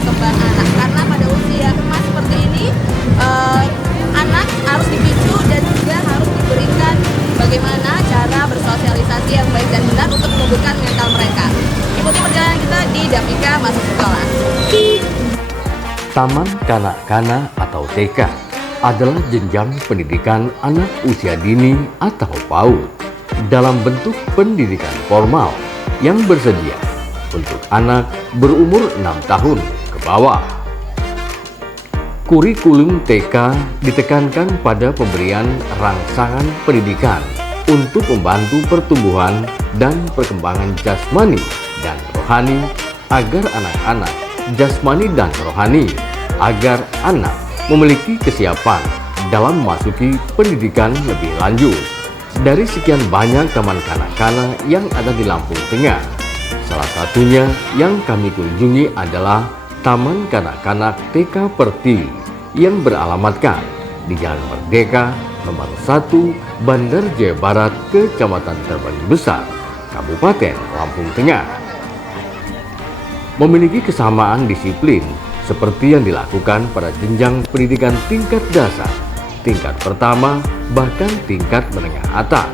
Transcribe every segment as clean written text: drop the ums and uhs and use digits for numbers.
perkembangan anak, karena pada usia emas seperti ini anak harus dipicu dan juga harus diberikan bagaimana cara bersosialisasi yang baik dan benar untuk menumbuhkan mental mereka. Ikuti perjalanan kita di Davika Masa Sekolah. Taman Kanak-kanak atau TK adalah jenjang pendidikan anak usia dini atau PAUD dalam bentuk pendidikan formal yang bersedia untuk anak berumur 6 tahun ke bawah. Kurikulum TK ditekankan pada pemberian rangsangan pendidikan untuk membantu pertumbuhan dan perkembangan jasmani dan rohani agar anak-anak jasmani dan rohani agar anak memiliki kesiapan dalam memasuki pendidikan lebih lanjut. Dari sekian banyak taman kanak-kanak yang ada di Lampung Tengah, salah satunya yang kami kunjungi adalah Taman Kanak-kanak TK Pertiwi yang beralamatkan di Jalan Merdeka nomor 1 Bandar Jaya Barat, Kecamatan Terbani Besar, Kabupaten Lampung Tengah. Memiliki kesamaan disiplin seperti yang dilakukan pada jenjang pendidikan tingkat dasar, tingkat pertama, bahkan tingkat menengah atas.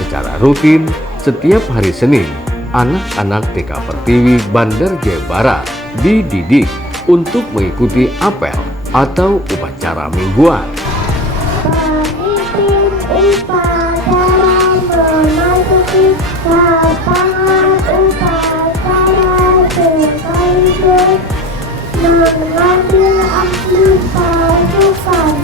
Secara rutin, setiap hari Senin, anak-anak TK Pertiwi Bandar Jaya Barat dididik untuk mengikuti apel atau upacara mingguan. Mengambil akli pasukan.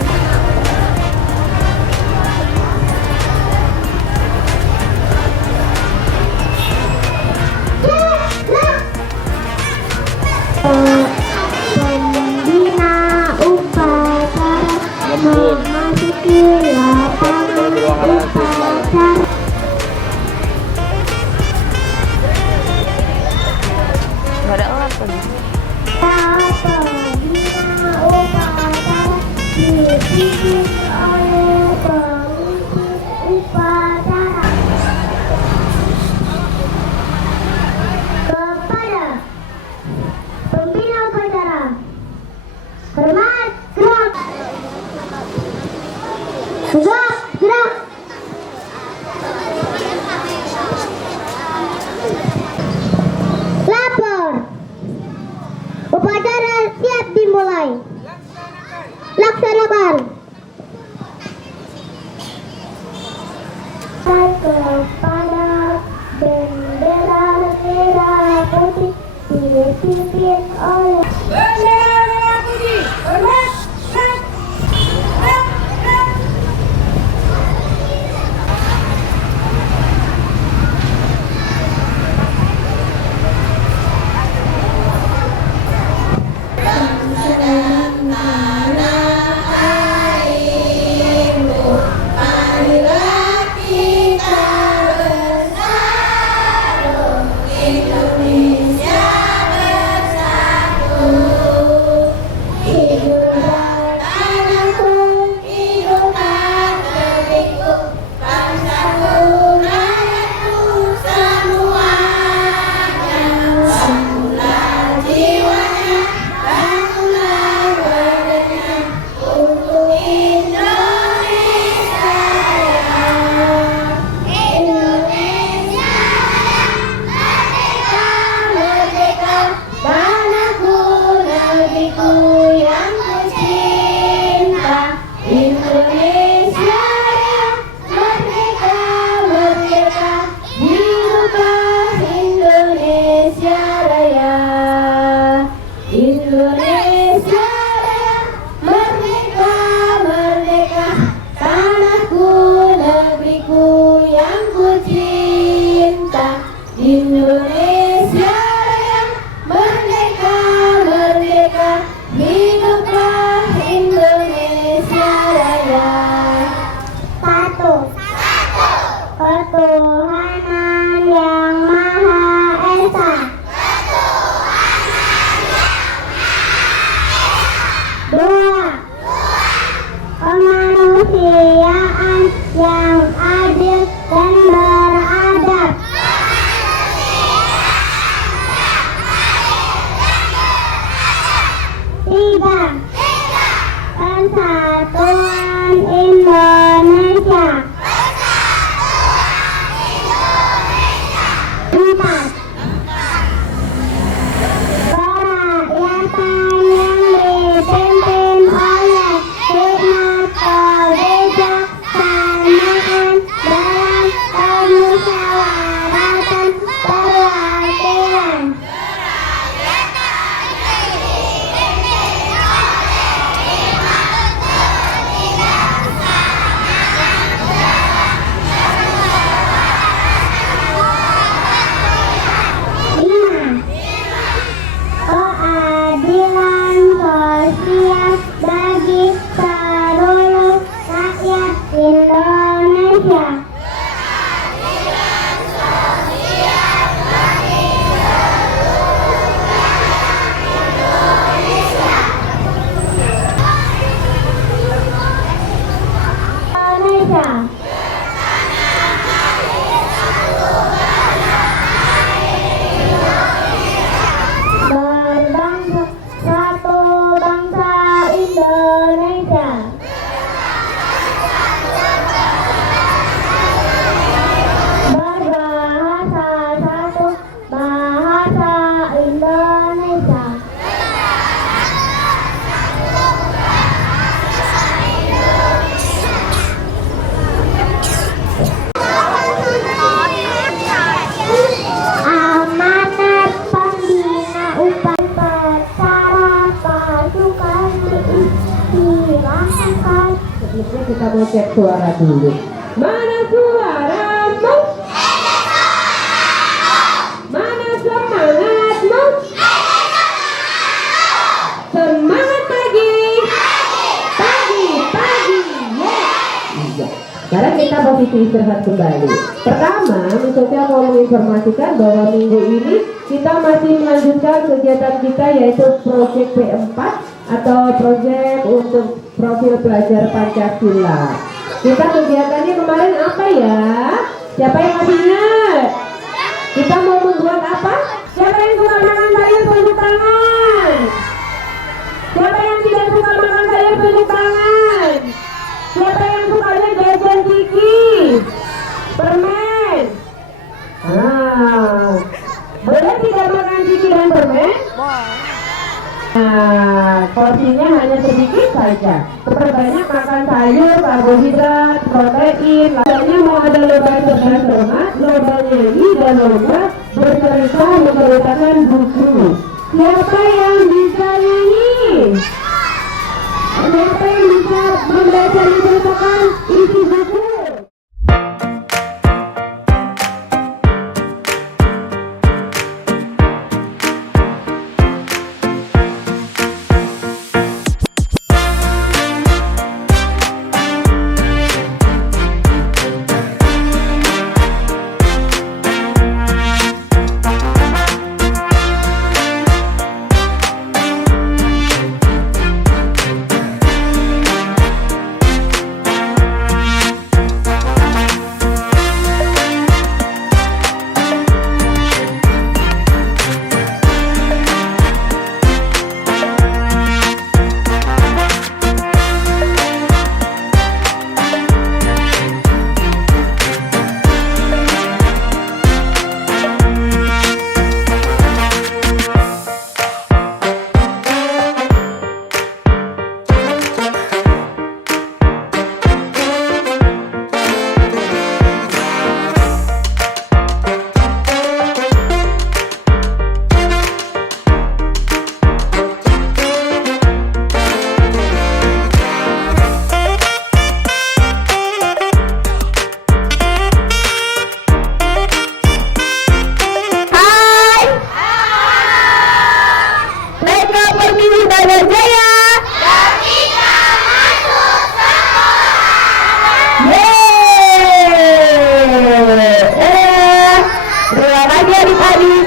Pembina upacara memasuki lapangan upacara. Gak ada apa nih. Pembina upacara dipimpin oleh pemimpin upacara. Kepada pembina upacara, hormat, gerak, gerak, gerak. Lapor. Upacara siap dimulai. Laksanakan. Kepada bendera merah putih dipimpin oleh bendera merah putih. Hormat. kita mau cek suara dulu. Mana suaramu? Mana semangatmu? Semangat pagi. Pagi. Iya. Sekarang kita posisi istirahat kembali. Pertama, Misalnya mau menginformasikan bahwa minggu ini kita masih melanjutkan kegiatan kita yaitu proyek P4 atau proyek untuk profil pelajar Pancasila. Kita kegiatannya kemarin apa ya? Siapa yang masih ingat? Kita mau membuat apa? Siapa yang suka makan sayur tunjuk tangan? Siapa yang tidak suka makan sayur tunjuk tangan? Siapa yang sukanya jajan ciki? Permen? Boleh tidak makan ciki dan permen? Nah, porsinya hanya sedikit saja. Perbanyak makan sayur, karbohidrat, protein. Lainnya mau ada lomba cerdas cermat, lomba nyanyi dan lomba bercerita menceritakan buku. Siapa yang bisa nyanyi? Siapa yang bisa membaca menceritakan isi buku?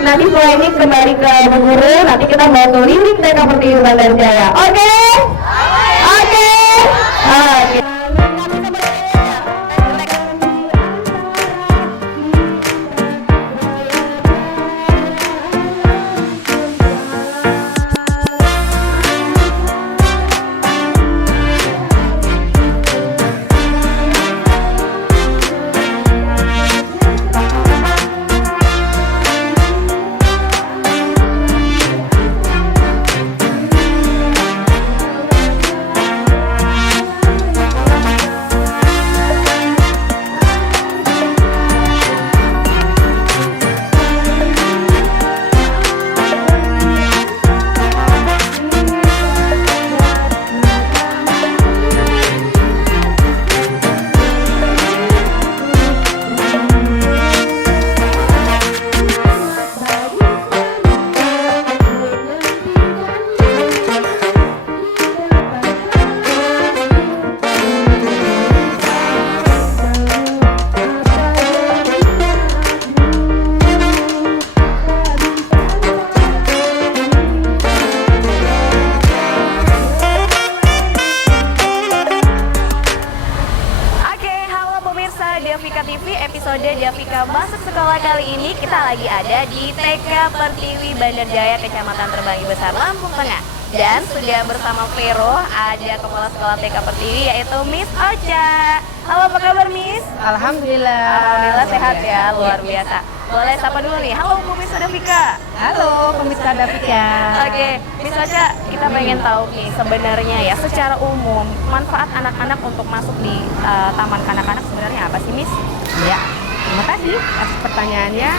Nanti setelah ini kembali ke Bu Guru, nanti kita mau keliling TK Pertiwi Bandar Jaya. Oke? Diavika TV episode Diavika Masuk Sekolah kali ini kita lagi ada di TK Pertiwi Bandar Jaya, Kecamatan Terbanggi Besar, Lampung Tengah. Dan sudah bersama Vero ada Kepala Sekolah TK Pertiwi yaitu Miss Ocha. Halo, apa kabar Miss? Alhamdulillah. Alhamdulillah sehat ya, luar biasa. Boleh sapa dulu nih. Halo Miss Davika. Halo pemirsa Davika. Oke, Miss Ocha, kita pengen tahu nih sebenarnya ya secara umum manfaat anak-anak untuk masuk di taman kanak-kanak sebenarnya apa sih Miss? Ya, terima kasih atas pertanyaannya.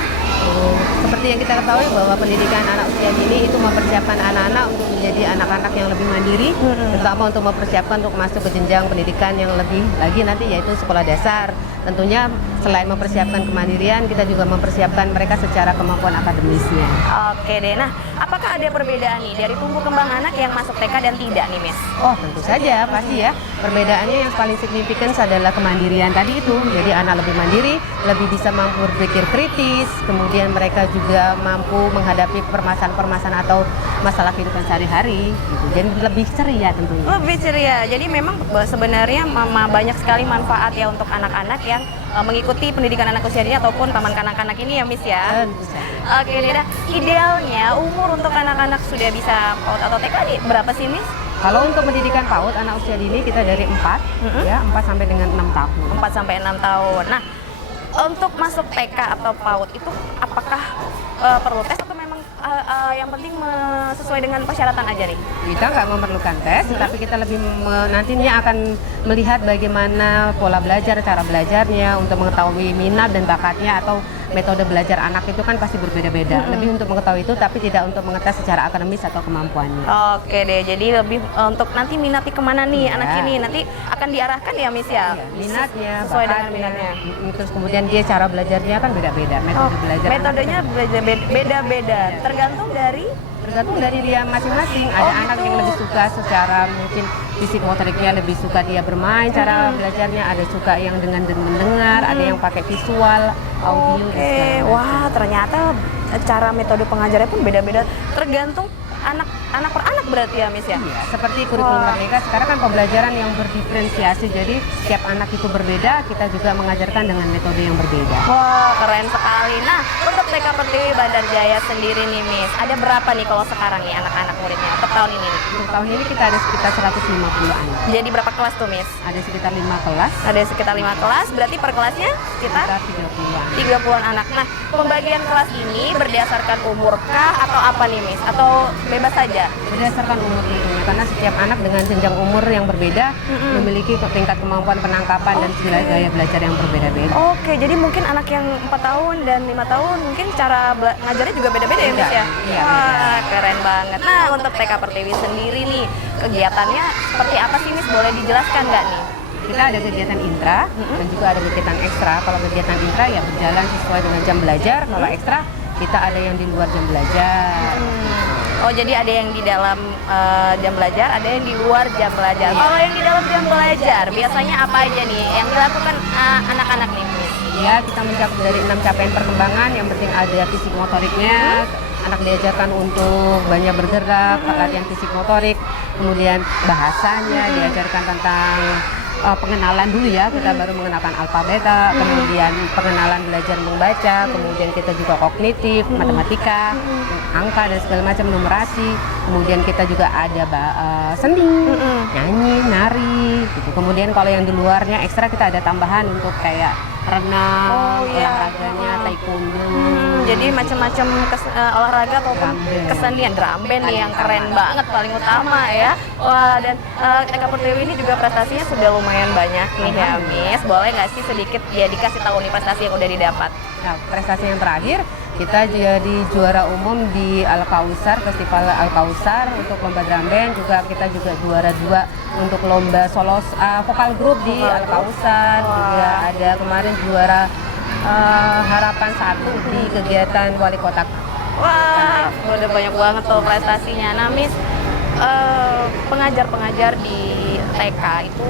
Seperti yang kita ketahui bahwa pendidikan anak usia dini itu mempersiapkan anak-anak untuk menjadi anak-anak yang lebih mandiri, terutama untuk mempersiapkan untuk masuk ke jenjang pendidikan yang lebih lagi nanti yaitu sekolah dasar. Tentunya selain mempersiapkan kemandirian, kita juga mempersiapkan mereka secara kemampuan akademisnya. Oke deh, nah apakah ada perbedaan nih dari tumbuh kembang anak yang masuk TK dan tidak nih Miss? Oh tentu saja, pasti ya. Perbedaannya yang paling signifikan adalah kemandirian tadi itu. Jadi anak lebih mandiri, lebih bisa mampu berpikir kritis, kemudian mereka juga mampu menghadapi permasalahan-permasalahan atau masalah kehidupan sehari-hari. Gitu. Jadi lebih ceria tentunya. Lebih ceria, jadi memang sebenarnya banyak sekali manfaat ya untuk anak-anak yang mengikuti pendidikan anak usia dini ataupun taman kanak-kanak ini ya Miss ya. Tentu saja. Oke deh, nah, idealnya umur untuk anak-anak sudah bisa PAUD atau TK nih berapa sih Miss? Kalau untuk pendidikan PAUD anak usia dini kita dari 4 ya, 4 sampai dengan 6 tahun. 4 sampai 6 tahun. Nah, untuk masuk TK atau PAUD itu apakah perlu tes atau memang yang penting sesuai dengan persyaratan aja nih? Kita nggak memerlukan tes, tapi kita lebih nantinya akan melihat bagaimana pola belajar, cara belajarnya untuk mengetahui minat dan bakatnya atau metode belajar anak itu kan pasti berbeda-beda. Lebih untuk mengetahui itu, tapi tidak untuk mengetes secara akademis atau kemampuannya. Oke deh, jadi lebih untuk nanti minati kemana nih anak ini, nanti akan diarahkan ya Miss ya? Iya, minatnya, sesuai dengan bakatnya. minatnya. Terus kemudian dia cara belajarnya kan beda-beda, metode belajar anak Metodenya beda-beda, tergantung dari dia masing-masing. Ada Oh, anak gitu. yang lebih suka secara mungkin fisik motoriknya lebih suka dia bermain, cara belajarnya ada suka yang dengan mendengar, ada yang pakai visual, audio. dan Oke, segala macam. wah ternyata cara metode pengajarnya pun beda-beda, tergantung anak per anak berarti ya Miss ya? Iya, seperti kurikulum Wah. Merdeka sekarang kan pembelajaran yang berdiferensiasi, jadi setiap anak itu berbeda, kita juga mengajarkan dengan metode yang berbeda. Wah keren sekali. Nah untuk TK Pertiwi Bandar Jaya sendiri nih Miss, ada berapa nih kalau sekarang nih anak-anak muridnya untuk tahun ini nih? Untuk tahun ini kita ada sekitar 150 anak. Jadi berapa kelas tuh Miss? Ada sekitar 5 kelas, Ada sekitar 5 kelas, berarti per kelasnya sekitar sekitar 30-an. 30-an anak. Nah, pembagian kelas ini berdasarkan umur kah atau apa nih, Miss? Atau bebas saja? Berdasarkan umur tentunya, karena setiap anak dengan jenjang umur yang berbeda memiliki tingkat kemampuan penangkapan dan gaya belajar yang berbeda-beda. Oke, jadi mungkin anak yang 4 tahun dan 5 tahun mungkin cara ngajarnya juga beda-beda ya, Miss ya? Iya, Wah, keren banget. Nah, untuk TK Pertiwi sendiri nih, kegiatannya seperti apa sih, Miss? Boleh dijelaskan nggak nih? Kita ada kegiatan intra dan juga ada kegiatan ekstra. Kalau kegiatan intra ya berjalan sesuai dengan jam belajar, kalau ekstra kita ada yang di luar jam belajar. Oh, jadi ada yang di dalam jam belajar, ada yang di luar jam belajar. Kalau yang di dalam jam belajar, biasanya apa aja nih yang dilakukan anak-anak nih, Miss? Ya, kita mencakup dari 6 capaian perkembangan, yang penting ada fisik motoriknya, anak diajarkan untuk banyak bergerak, latihan fisik motorik, kemudian bahasanya diajarkan tentang pengenalan dulu ya, kita baru mengenalkan alfabeta, kemudian pengenalan belajar membaca, kemudian kita juga kognitif, matematika, angka dan segala macam, numerasi, kemudian kita juga ada seni, nyanyi, nari, gitu. Kemudian kalau yang di luarnya ekstra kita ada tambahan untuk kayak renang, Oh, iya. olahraganya, taekwondo. Jadi macam-macam olahraga ataupun Drum band. kesenian, drum band nih yang keren banget paling utama ya. Wah, dan TK Pertiwi ini juga prestasinya sudah lumayan banyak nih ya, Miss. Boleh nggak sih sedikit ya dikasih tahu nih prestasi yang udah didapat? Nah, prestasi yang terakhir kita jadi juara umum di Al-Kausar, Festival Al-Kausar untuk lomba drum band, juga kita juga juara 2 untuk lomba solo vokal grup di Al-Kausar, juga ada kemarin juara harapan 1 di kegiatan wali kota. Wah, udah banyak banget tuh prestasinya. Nah, Miss, pengajar-pengajar di TK itu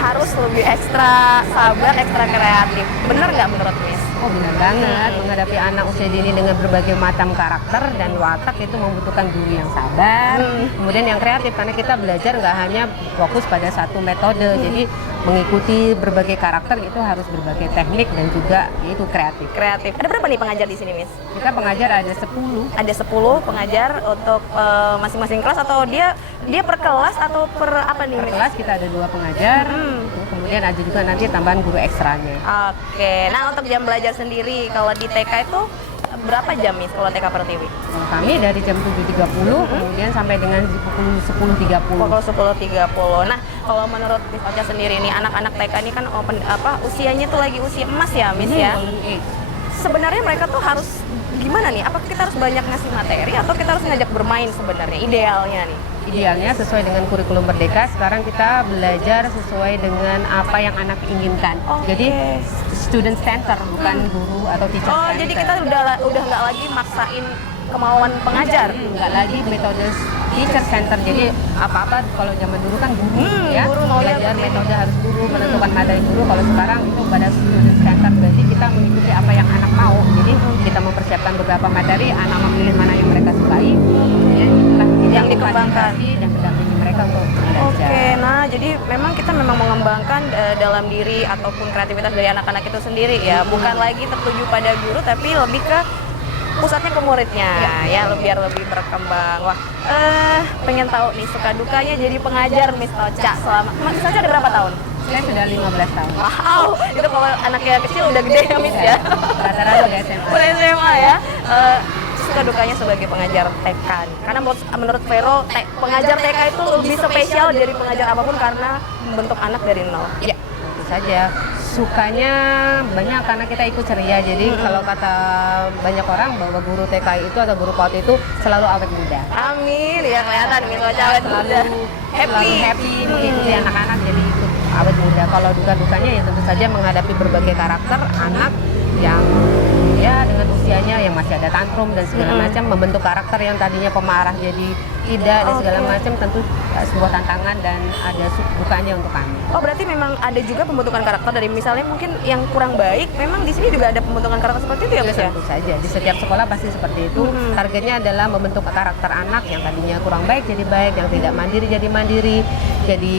harus lebih ekstra sabar, ekstra kreatif. Bener nggak menurut Miss? Oh benar banget, menghadapi anak usia dini dengan berbagai macam karakter dan watak itu membutuhkan guru yang sabar, kemudian yang kreatif, karena kita belajar nggak hanya fokus pada satu metode, jadi mengikuti berbagai karakter itu harus berbagai teknik dan juga yaitu kreatif. Kreatif. Ada berapa nih pengajar di sini, Miss? Kita pengajar ada 10. Ada 10 pengajar untuk masing-masing kelas, atau dia per kelas atau per apa nih, Per Miss? kelas kita ada 2 pengajar, kemudian ada juga nanti tambahan guru ekstranya. Oke, nah untuk jam belajar sendiri kalau di TK itu berapa jam, Miss, kalau TK Pertiwi? Kami dari jam 7.30 kemudian sampai dengan pukul 10.30. Pukul 10.30. Nah, kalau menurut Miss Ocha sendiri nih, anak-anak TK ini kan usianya tuh lagi usia emas ya, Miss ya? Golden age. sebenarnya mereka tuh harus gimana nih? Apakah kita harus banyak ngasih materi atau kita harus ngajak bermain sebenarnya? Idealnya nih. Idealnya sesuai dengan kurikulum Merdeka, sekarang kita belajar sesuai dengan apa yang anak inginkan. Jadi student center, bukan guru atau teacher Oh, center. jadi kita udah nggak lagi maksain kemauan pengajar. Nggak lagi metode teacher center. Jadi apa-apa kalau zaman dulu kan guru ya, guru maunya belajar seperti metode harus guru, menentukan materi guru. Kalau sekarang itu pada student center, berarti kita mengikuti apa yang anak mau. Jadi kita mempersiapkan beberapa materi, anak memilih mana yang mereka sukai, ya, itulah Yang dikembangkan. dan mendampingi mereka untuk belajar. Oke, nah jadi memang kita memang mengembangkan dalam diri ataupun kreativitas dari anak-anak itu sendiri ya, bukan lagi tertuju pada guru tapi lebih ke pusatnya ke muridnya ya, biar lebih berkembang. Wah, pengen tahu nih suka dukanya jadi pengajar Miss Ocha selama Miss Ocha ada berapa tahun? Saya sudah 15 tahun. Wow, itu kalau anaknya kecil udah gede ya Miss ya. Rata-rata udah SMA. Udah SMA ya. Suka dukanya sebagai pengajar TK nih. Karena menurut Vero pengajar TK itu lebih spesial dari pengajar apapun karena membentuk anak dari nol. Iya, tentu saja. Sukanya banyak karena kita ikut ceria. Jadi kalau kata banyak orang bahwa guru TK itu atau guru PAUD itu selalu awet muda. Amin, ya kelihatan Miss Ocha awet muda. Selalu happy mengikuti anak-anak, jadi ikut awet muda. Kalau duka-dukanya ya tentu saja menghadapi berbagai karakter anak yang ya dengan usianya yang masih ada tantrum dan segala macam, membentuk karakter yang tadinya pemarah jadi tidak dan segala macam, tentu sebuah tantangan dan ada dukanya untuk kami. Oh, berarti memang ada juga pembentukan karakter dari misalnya mungkin yang kurang baik, memang di sini juga ada pembentukan karakter seperti itu ya Miss ya? Tentu saja, di setiap sekolah pasti seperti itu. Targetnya adalah membentuk karakter anak yang tadinya kurang baik jadi baik, yang tidak mandiri jadi mandiri, jadi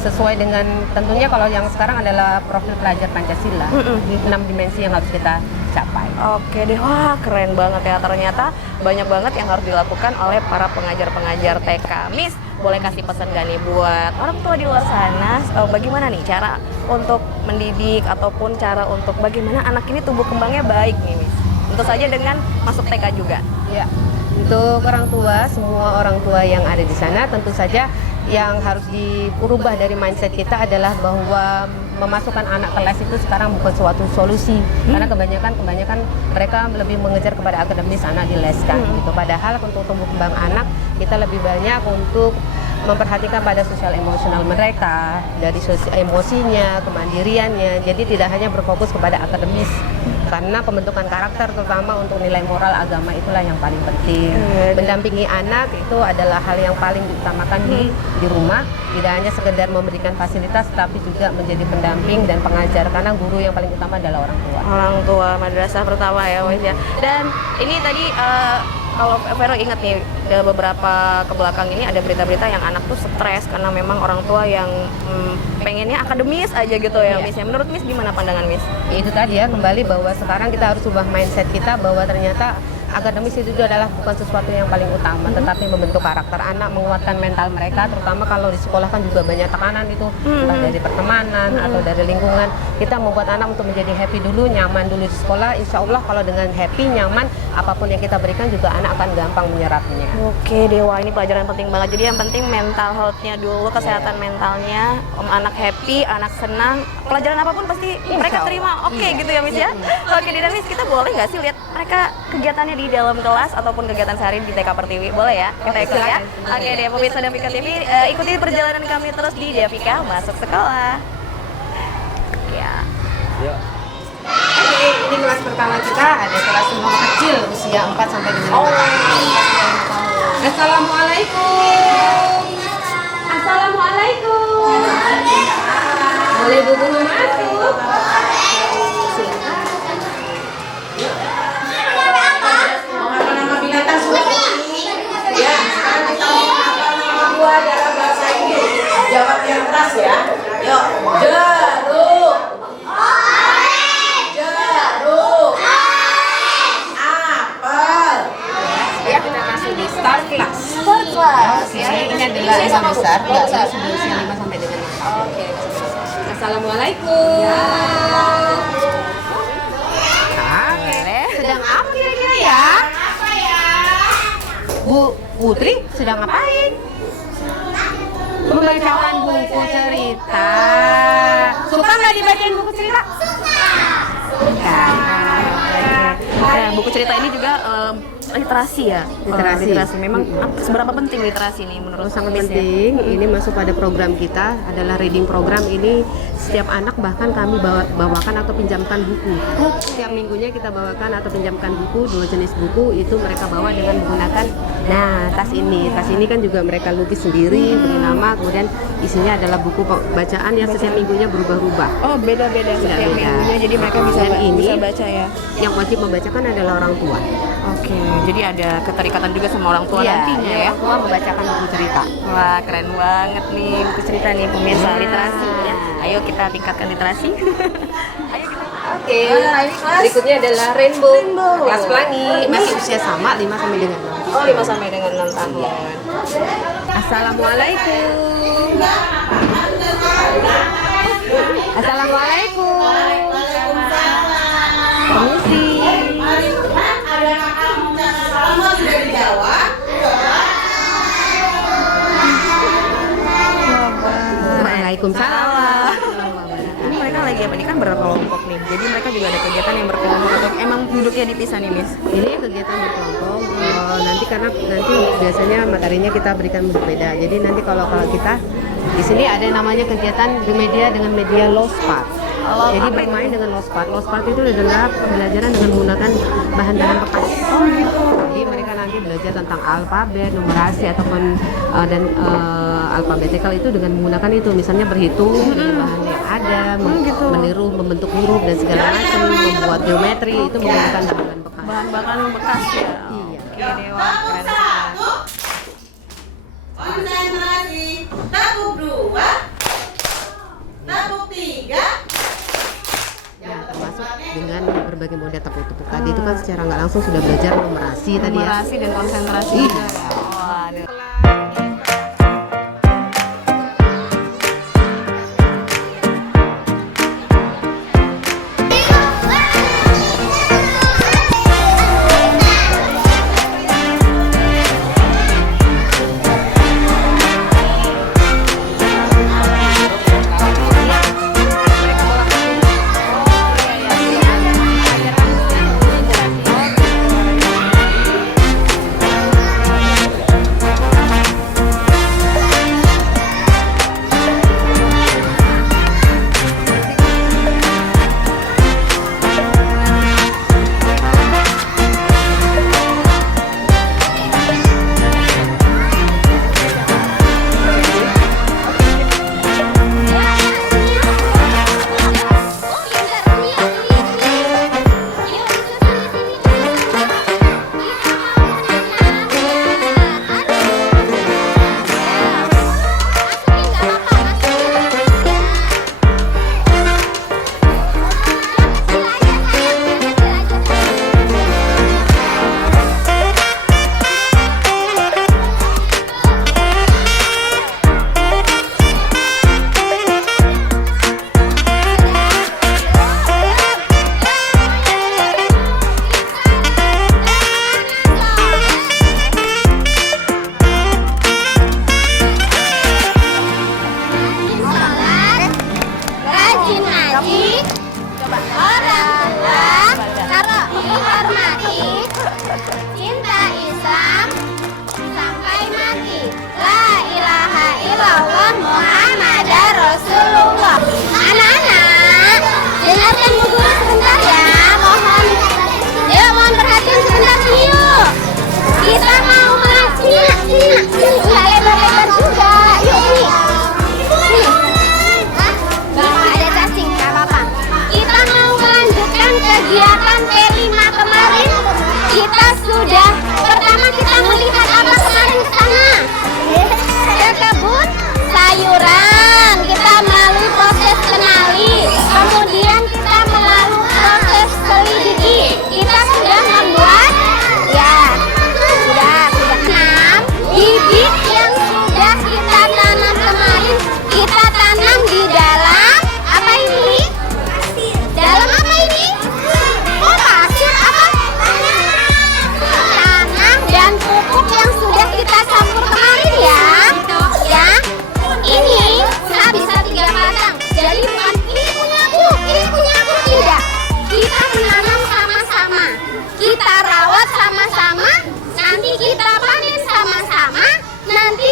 sesuai dengan tentunya kalau yang sekarang adalah profil pelajar Pancasila, 6 dimensi yang harus kita capai. Oke deh, wah keren banget ya, ternyata banyak banget yang harus dilakukan oleh para pengajar-pengajar TK. Miss, boleh kasih pesan gak nih buat orang tua di luar sana, bagaimana nih cara untuk mendidik ataupun cara untuk bagaimana anak ini tumbuh kembangnya baik nih Miss? Tentu saja dengan masuk TK juga. Ya, untuk orang tua, semua orang tua yang ada di sana tentu saja yang harus dirubah dari mindset kita adalah bahwa memasukkan anak ke les itu sekarang bukan suatu solusi, karena kebanyakan mereka lebih mengejar kepada akademis anak dileskan gitu. Padahal untuk tumbuh kembang anak kita lebih banyak untuk memperhatikan pada sosial emosional mereka, dari emosinya, kemandiriannya. Jadi tidak hanya berfokus kepada akademis, karena pembentukan karakter terutama untuk nilai moral agama itulah yang paling penting. Mendampingi anak itu adalah hal yang paling diutamakan di rumah, tidak hanya sekedar memberikan fasilitas tapi juga menjadi pendamping dan pengajar, karena guru yang paling utama adalah orang tua. Orang tua madrasah pertama ya Miss ya. Dan ini tadi kalau Vero ingat nih beberapa kebelakang ini ada berita-berita yang anak tuh stres karena memang orang tua yang pengennya akademis aja gitu ya Miss ya. Menurut Miss gimana pandangan Miss? Itu tadi ya, kembali bahwa sekarang kita harus ubah mindset kita bahwa ternyata akademis itu adalah bukan sesuatu yang paling utama, tetapi membentuk karakter anak, menguatkan mental mereka, terutama kalau di sekolah kan juga banyak tekanan itu, entah dari pertemanan atau dari lingkungan. Kita membuat anak untuk menjadi happy dulu, nyaman dulu di sekolah. Insya Allah kalau dengan happy, nyaman, apapun yang kita berikan juga anak akan gampang menyerapnya. Oke Dewa, ini pelajaran penting banget. Jadi yang penting mental health-nya dulu, kesehatan mentalnya, anak happy, anak senang, pelajaran apapun pasti mereka terima. Oke gitu ya Miss ya. Oke Dina Miss, kita boleh nggak sih lihat mereka kegiatannya di dalam kelas ataupun kegiatan sehari di TK Pertiwi? Boleh ya? Kita ikut ya. Oke deh, pemirsa Davika TV, ikuti perjalanan kami terus di Davika Masuk Sekolah. Ya. Ini kelas pertama kita, ada kelas umum kecil usia 4 sampai dengan 5 tahun. Assalamualaikum. Assalamualaikum. Boleh Bu Guru masuk? Mengapa nama binatang sudah ya, sekarang kita mengapa nama buah dalam bahasa Inggris. Jawab yang keras ya. Yuk, jeruk. Ya, kita masuk di start class. Start class ya. Ini adalah yang besar, sudah usia 5 sampai dengan 6 tahun. Oke. Assalamualaikum. Oke. Sedang apa kira-kira ya? Apa ya? Bu Putri sedang ngapain? Membacakan buku cerita. Suka nggak dibacain buku cerita? Suka. Nah, buku cerita ini juga literasi ya. Literasi. Memang seberapa penting literasi ini menurut Sangat Miss ya? penting. Ini masuk pada program kita adalah reading program. Ini setiap anak bahkan kami bawakan atau pinjamkan buku. Setiap minggunya kita bawakan atau pinjamkan buku, 2 jenis buku itu mereka bawa dengan menggunakan tas ini. Tas ini kan juga mereka lukis sendiri, beri nama, kemudian isinya adalah buku bacaan yang setiap minggunya berubah-ubah. Oh, beda-beda setiap minggunya, jadi mereka bisa ini baca ya. Yang wajib membacakan adalah orang tua. Oke, jadi ada keterikatan juga sama orang tua nantinya ya. Orang tua membacakan buku cerita. Wah, keren banget nih buku cerita nih pemirsa literasi ya. Ayo kita tingkatkan literasi. Ayo kita. Oke, berikutnya adalah Rainbow. Kelas pelangi, masih usia sama 5 sampai dengan 6. Oh, 5 sampai dengan 6 tahun. Assalamualaikum. Assalamualaikum. Permisi. Waalaikumsalam. Ini mereka lagi apa? Ini kan berkelompok nih. Jadi mereka juga ada kegiatan yang berkelompok atau emang duduknya dipisah nih, Miss? Ini kegiatan berkelompok. Nanti karena nanti biasanya materinya kita berikan berbeda. Jadi nanti kalau kita di sini ada namanya kegiatan media dengan media lost part. Jadi bermain dengan lost part. Lost part itu adalah pembelajaran dengan menggunakan bahan-bahan bekas. Jadi mereka nanti belajar tentang alfabet, numerasi ataupun alfabetikal itu dengan menggunakan itu, misalnya berhitung dengan bahan yang ada, meniru, membentuk huruf dan segala macam, membuat geometri itu menggunakan bahan bekas. Bahan-bahan bekas ya. Iya. Oke, Dewa, keren sekali. Konsentrasi. Tabuk 2. Tabuk 3. Ya, termasuk dengan berbagai model tepuk-tepuk tadi itu kan secara nggak langsung sudah belajar numerasi tadi ya. Numerasi dan konsentrasi Iya. juga ya. Wah, aduh. Bibi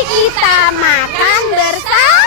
kita makan bersama.